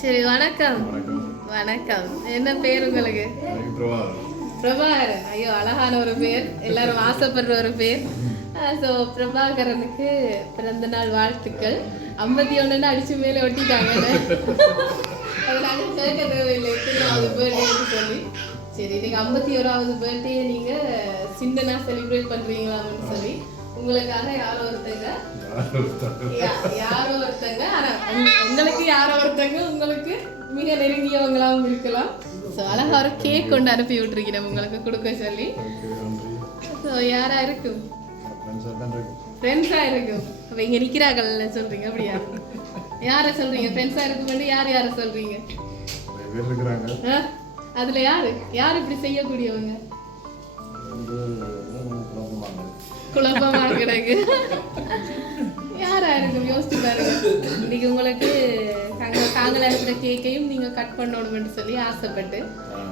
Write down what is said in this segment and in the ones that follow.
சரி வணக்கம். வணக்கம். என்ன பேர் உங்களுக்கு? பிரபாகரன் ஐயோ அழகான ஒரு பேர். எல்லாரும் ஆசைப்படுற ஒரு பேர். ஸோ பிரபாகரனுக்கு பிறந்த நாள் வாழ்த்துக்கள். ஐம்பத்தி ஒன்றுன்னு அடிச்சு மேலே ஒட்டிட்டாங்க. அது நாங்கள் கேட்க தேவையில்லை எத்தனாவது சொல்லி. சரி நீங்கள் ஐம்பத்தி ஓராவது பர்த்டே நீங்கள் சின்னனா செலிப்ரேட் பண்ணுறீங்களான்னு சொல்லி. உங்களுக்காக யாரோ ஒருத்தங்க. யாரோ ஒருத்தங்க. ஆனா உங்க- உங்களுக்கு யாரோ ஒருத்தங்க உங்களுக்கு மிக நெருங்கியவங்களாவும் இருக்கலாம். ஸோ அழகா ஒரு கேக் கொண்டு அனுப்பி விட்டுருக்கிறேன் உங்களுக்கு கொடுக்க சொல்லி. ஸோ யாரா இருக்கும்? ஃப்ரெண்ட்ஸா இருக்கும். அப்ப இங்க நிக்கிறாங்கல்ல சொல்றீங்க அப்படியா? யாரை சொல்றீங்க? ஃப்ரெண்ட்ஸா இருக்கும் யார் யாரை சொல்றீங்க? அதுல யாரு? யார் இப்படி செய்யக்கூடியவங்க? குழப்பமா கிடக்கு. யாரா இருக்கும் யோசிச்சு பாருங்க. இன்னைக்கு உங்களுக்கு தாங்க தாங்கள இருக்கிற கேக்கையும் நீங்க கட் பண்ணணும்னு சொல்லி ஆசைப்பட்டு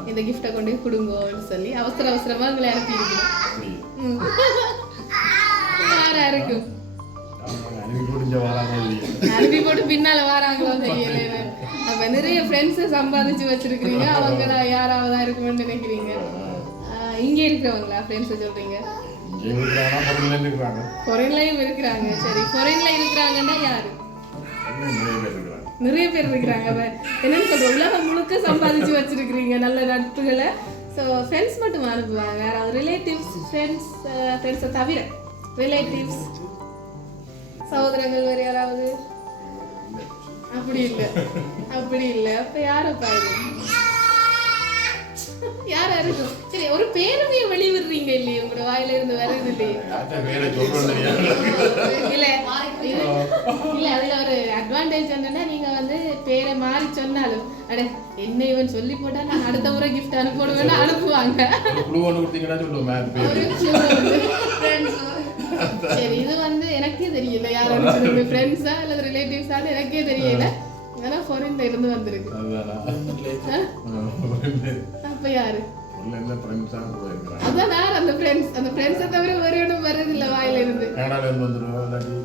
இந்த கிஃப்டை கொண்டு போய் கொடுங்கன்னு சொல்லி அவசர அவசரமா உங்களை ம். யாரா இருக்கும் அனுப்பி போட்டு பின்னால வராங்களோ தெரியல அப்ப நிறைய ஃப்ரெண்ட்ஸை சம்பாதிச்சு வச்சிருக்கீங்க அவங்கள யாராவதா இருக்கும்னு நினைக்கிறீங்க. இங்க இருக்கிறவங்களா ஃப்ரெண்ட்ஸை சொல்றீங்க? ஃபாரின்லயும் இருக்கிறாங்க. சரி ஃபாரின்ல இருக்கிறாங்கன்னா யாரு? நிறைய பேர் இருக்கிறாங்க? என்னன்னு சொல்ற உலகம் முழுக்க சம்பாதிச்சு வச்சிருக்கிறீங்க நல்ல நட்புகளை. ஸோ ஃப்ரெண்ட்ஸ் மட்டும் அனுப்புவாங்க. யாராவது ரிலேட்டிவ்ஸ் ஃப்ரெண்ட்ஸ் ஃப்ரெண்ட்ஸை தவிர ரிலேட்டிவ்ஸ் சகோதரங்கள் வேறு யாராவது? அப்படி இல்லை. அப்படி இல்லை. அப்ப யாரை பாருங்க யாரா இருக்கும் சரி ஒரு பேருமையை வெளிவிடுறீங்க இல்லையே? உங்களோட வாயில இருந்து வருது இல்ல இல்ல அதுல ஒரு அட்வான்டேஜ் என்னன்னா நீங்க வந்து பேரை மாறி சொன்னாலும் அட என்ன இவன் சொல்லி போட்டா நான் அடுத்த முறை கிஃப்ட் அனுப்பணும்னு அனுப்புவாங்க. சரி இது வந்து எனக்கே தெரியல யார் அனுப்பிச்சது ஃப்ரெண்ட்ஸா அல்லது ரிலேட்டிவ்ஸா எனக்கே தெரியல. ஆனா ஃபாரின்ல இருந்து வந்திருக்கு. அப்ப யாரு? அதான் யார் அந்த ஃப்ரெண்ட்ஸ் அந்த ஃப்ரெண்ட்ஸை தவிர வேற வருது இல்ல வாயில இருந்து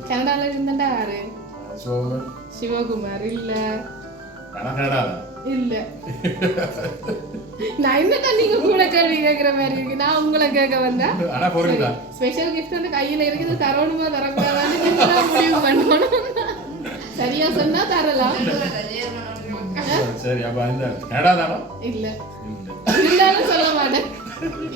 கனடால இருந்து கனடால யாரு? சிவகுமார் இல்ல. இல்ல. நான் என்னக்கா நீங்க கூட கேள்வி கேக்குற மாதிரி இருக்கு? நான் உங்களை கேட்க வந்தா? ஆனால் பொருள் தான் ஸ்பெஷல் கிஃப்ட் வந்து கையில இருக்குது. தரணுமா தரக்கூடாதான்னு முடிவு பண்ணணும். சரியா சொன்னா தரலாம். சரி அப்போ இந்த கனடா தானோ? இல்ல. இல்லை. இருந்தாலும் சொல்ல மாட்டேன்.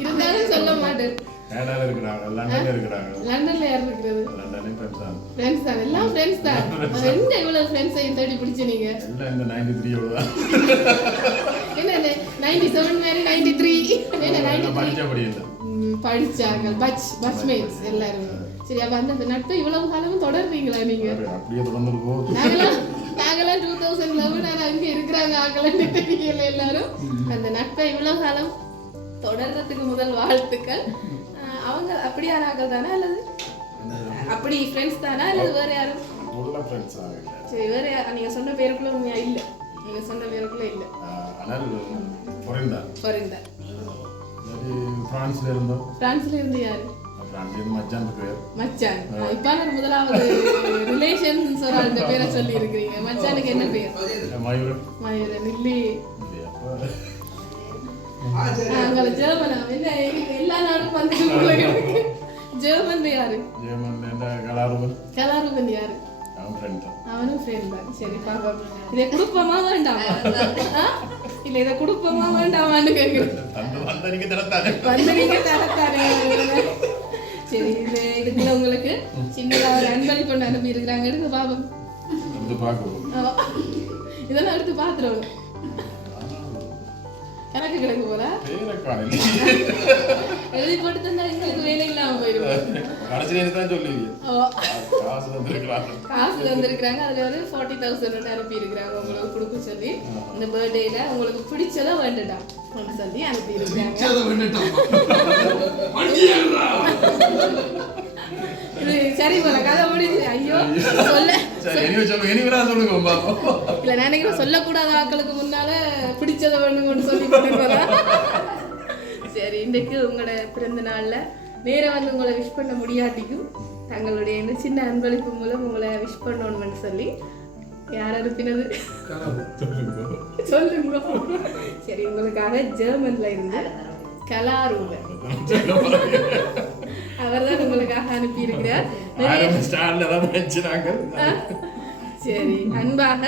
இருந்தாலும் சொல்ல மாட்டேன். கனடால இருக்கிறாங்க லண்டன்ல இருக்கிறாங்க. லண்டன்ல யார் இருக்கிறது? லண்டனே ஃப்ரெண்ட்ஸ் தான். ஃப்ரெண்ட்ஸ் தான் எல்லாம் ஃப்ரெண்ட்ஸ் தான். எங்க இவ்வளவு ஃப்ரெண்ட்ஸையும் தேடி பிடிச்சு நீங்க. எல்லாம் இந்த நைன்டி த்ரீயோட தான் என்ன? நைன்டி செவன் மாதிரி நைன்டி த்ரீ என்ன நைன்டி த்ரீ படிச்சபடி இல்லை. படிச்சாங்க. பட்ச் பட்ச்மேட்ஸ் எல்லாரும். சரி அப்ப அந்த நட்பை இவ்வளவு காலமும் தொடர்றீங்களா நீங்க? அப்படியே தொடர்ந்து போகுது. நாங்களாம் டூ தௌசண்ட் லெவன் ஆனால் அங்கே இருக்கிறாங்க ஆக்கலன்னு தெரியல எல்லாரும். அந்த நட்பை இவ்வளவு காலம் தொடர்றதுக்கு முதல் வாழ்த்துக்கள். அவங்க அப்படியான ஆக்கள் தானே அல்லது? அப்படி ஃப்ரெண்ட்ஸ் தானா அல்லது வேற யாரும்? சரி வேற யார் நீங்க சொன்ன பேருக்குள்ள உண்மையா? இல்ல. நீங்க சொன்ன பேருக்குள்ள இல்ல. ஆனால் இல்லாட்டி பிரான்ஸ்ல இருந்தோம். பிரான்ஸ்ல இருந்து யாரு? மச்சான் பேர். மச்சான். ஆஹ் இப்ப நான் முதலாவது ரிலேஷன்ஸ் ஒரு ஆளுடைய பேரை சொல்லி இருக்கிறீங்க மச்சானுக்கு என்ன பேர்? மயூரன். மயூரன் அப்போ. நாங்கள் ஜெர்மனா எல்லா நாடும் உங்களுக்கு ஜெர்மன் யாரு? ஜெயமன் என்ன கலாருவன்? கலாரூபன் யாரு? அவனும் ஃப்ரெண்ட் தான். சரி பாப்போம் இதை கொடுப்போமா வேண்டாமா? இல்ல இதை கொடுப்போமா வேண்டாமான்னு கேட்குறேன் சரி இது இதுக்குள்ள உங்களுக்கு சின்னதா ஒரு அன்பளிப்பு ஒன்று அனுப்பி இருக்கிறாங்க எடுத்து ஆ. இதெல்லாம் எடுத்து பாத்துருவோம் கணக்கு கிடக்கு போல? எழுதி போட்டு தந்தா எங்களுக்கு வேலை இல்லாம போயிடும். காசு வந்திருக்கிறாங்க அதுல ஒரு ஃபார்ட்டி தௌசண்ட் அனுப்பி இருக்கிறாங்க உங்களுக்கு கொடுக்க சொல்லி. இந்த பர்த்டேல உங்களுக்கு பிடிச்சதா வேண்டுடா. அப்படின்னு சொல்லி அனுப்பி இருக்காங்க இது சரி போல கதை முடிஞ்சு ஐயோ சொல்ல. இல்ல நான் நினைக்கிறேன் சொல்லக்கூடாத ஆட்களுக்கு முன்னால பிடிச்சதை வேணும்னு சொல்லி சரி இன்றைக்கு உங்களோட பிறந்த நாள்ல நேரா வந்து உங்களை விஷ் பண்ண முடியாட்டிக்கும் தங்களுடைய இந்த சின்ன அன்பளிப்பு மூலம் உங்களை விஷ் பண்ணணும்னு சொல்லி யார் அனுப்பினது? சொல்லுங்க சரி உங்களுக்காக ஜெர்மன்ல இருந்து கலாரூபன் அவர்தான் உங்களுக்காக அனுப்பி இருக்கிறார் நிறைய ஆரம்ப ஸ்டார்ல தான் வச்சுனாங்க சரி அன்பாக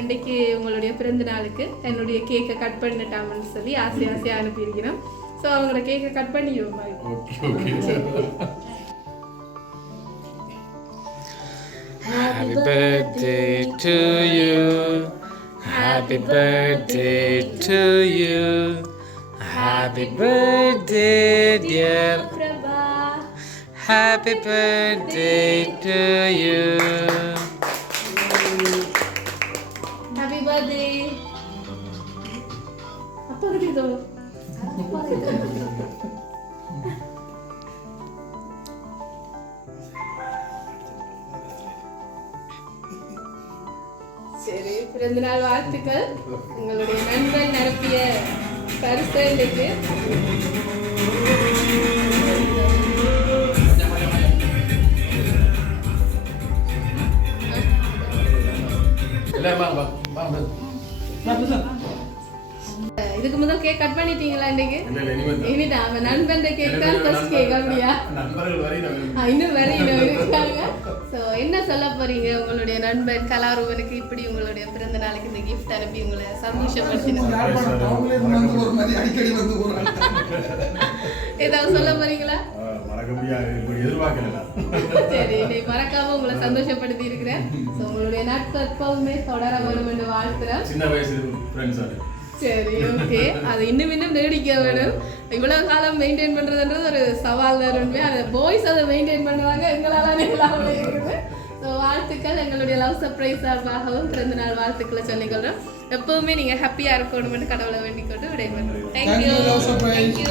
இன்னைக்கு உங்களுடைய பிறந்த நாளுக்கு என்னுடைய கேக்கை கட் பண்ணிட்டாமன்னு சொல்லி ஆசை ஆசையாக அனுப்பியிருக்கிறோம் ஸோ அவங்களோட கேக்கை கட் பண்ணிடுவோம் Happy birthday to you. Happy birthday to you. Happy birthday, dear. Prabha Happy birthday to you. Happy birthday அப்பா கிட்ட இதோ. சரி பிறந்தநாள் வாழ்த்துக்கள் உங்களுடைய நண்பன் நிரப்பிய பரிசு இதுக்கு முதல் கேக் கட் பண்ணிட்டீங்களா இன்னைக்கு. இனிதான் அவன் நண்பன் கேக் தான் ஃபர்ஸ்ட் கேக் அப்படியா? இன்னும் வரையில இருக்காங்க ஸோ என்ன சொல்ல போறீங்க? உங்களுடைய நண்பன் கலாரூவனுக்கு இப்படி உங்களுடைய பிறந்த நாளுக்கு இந்த gift அனுப்பி உங்களை போறாங்க ஏதாவது சொல்ல போறீங்களா? சரி நீ மறக்காம உங்களை சந்தோஷப்படுத்தி இருக்கிறேன். உங்களுடைய நட்பு எப்பவுமே தொடர வேணும் என்று வாழ்த்துறேன். சின்ன வயசு ஃப்ரெண்ட்ஸ் அது சரி ஓகே அது இன்னும் இன்னும் நீடிக்க வேணும். இவ்வளவு காலம் மெயின்டைன் பண்றதுன்றது ஒரு சவால் தான் உண்மை அந்த பாய்ஸ் அதை மெயின்டைன் பண்ணுவாங்க எங்களால இல்லாமல் இருக்குது. ஸோ வாழ்த்துக்கள். எங்களுடைய லவ் சர்ப்ரைஸ் சார்பாகவும் பிறந்த நாள் வாழ்த்துக்களை சொல்லிக்கொள்றோம் எப்பவுமே நீங்க ஹாப்பியா இருக்கணும்னு கடவுளை வேண்டிக் கொண்டு விடைபெறும் surprise. தேங்க்யூ